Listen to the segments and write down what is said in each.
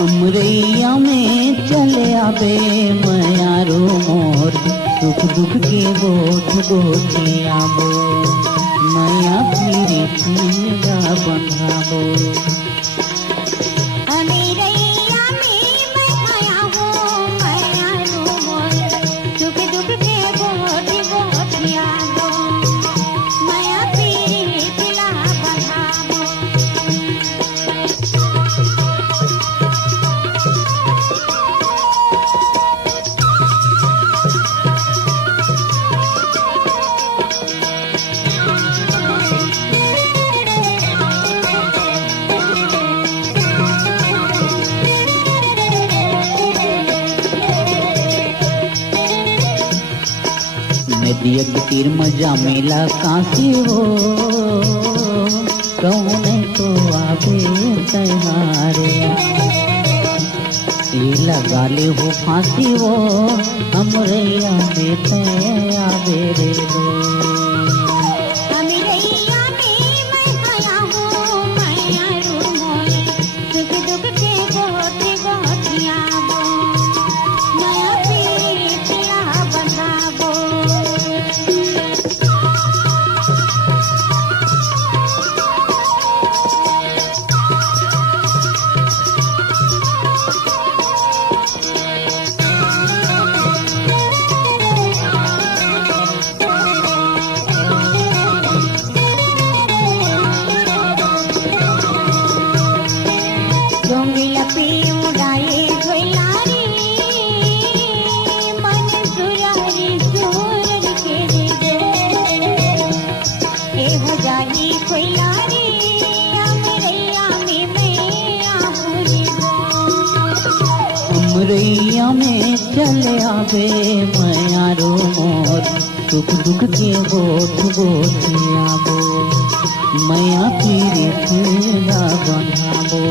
अमरैया में चले आबे मयारो मोर सुख दुख के गोठ गोठे आबो मया फिरी फिरा बंधाबो। नदिया के तीर मजा मेला काशी हो कौन तो आबे तैयारे ये लगा ले हो फांसी हो अमरैया में आबे रे दो। अमरैया में चले आबे मयारो मोर सुख दुख के गोठ गोठे आबो मया फिरी फिरा बंधाबो।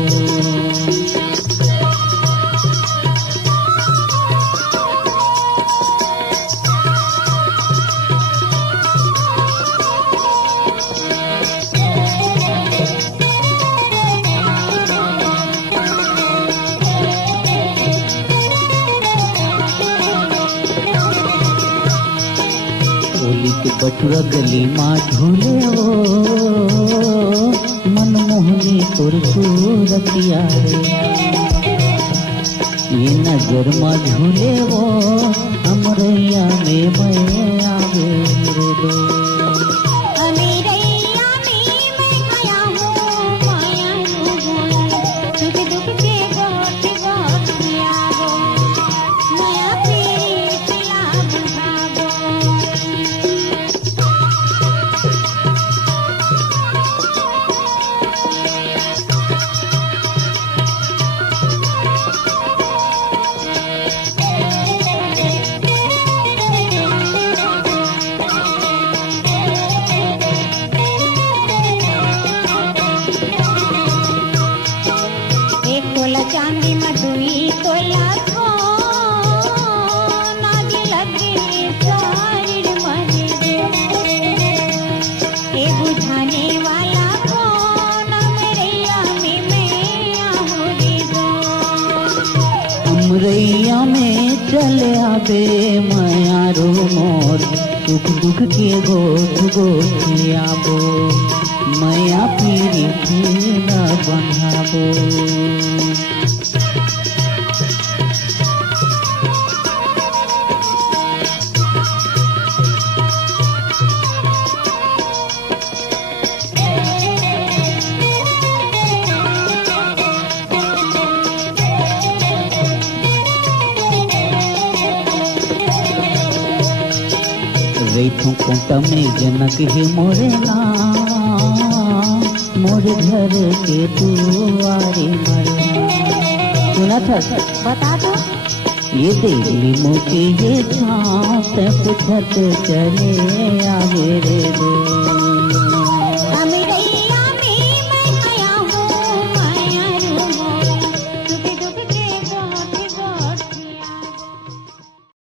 होली के बटुआ गली माँ झूले हो मनमोहनी तोर सूरतिया रे ये नजर माँ झूले हो अमरैया में मैं आवे रे दो। चांदी मधुई तोला थो नागी लगे सारी मजे ए बुझाने वाला कौन अमरैया में मैं आहुरी दो। अमरैया में चले आबे मयारो मोर सुख दुख के गोठ गोठे आबो मया फिरी फिरा बंधाबो। रैथों कोटा में जनक है मोरे नाम मोरे घर के दुआरे मरे। सुना था बता दो ये दिल्ली मोती ये छाँव पूछत चले आगे रे दो।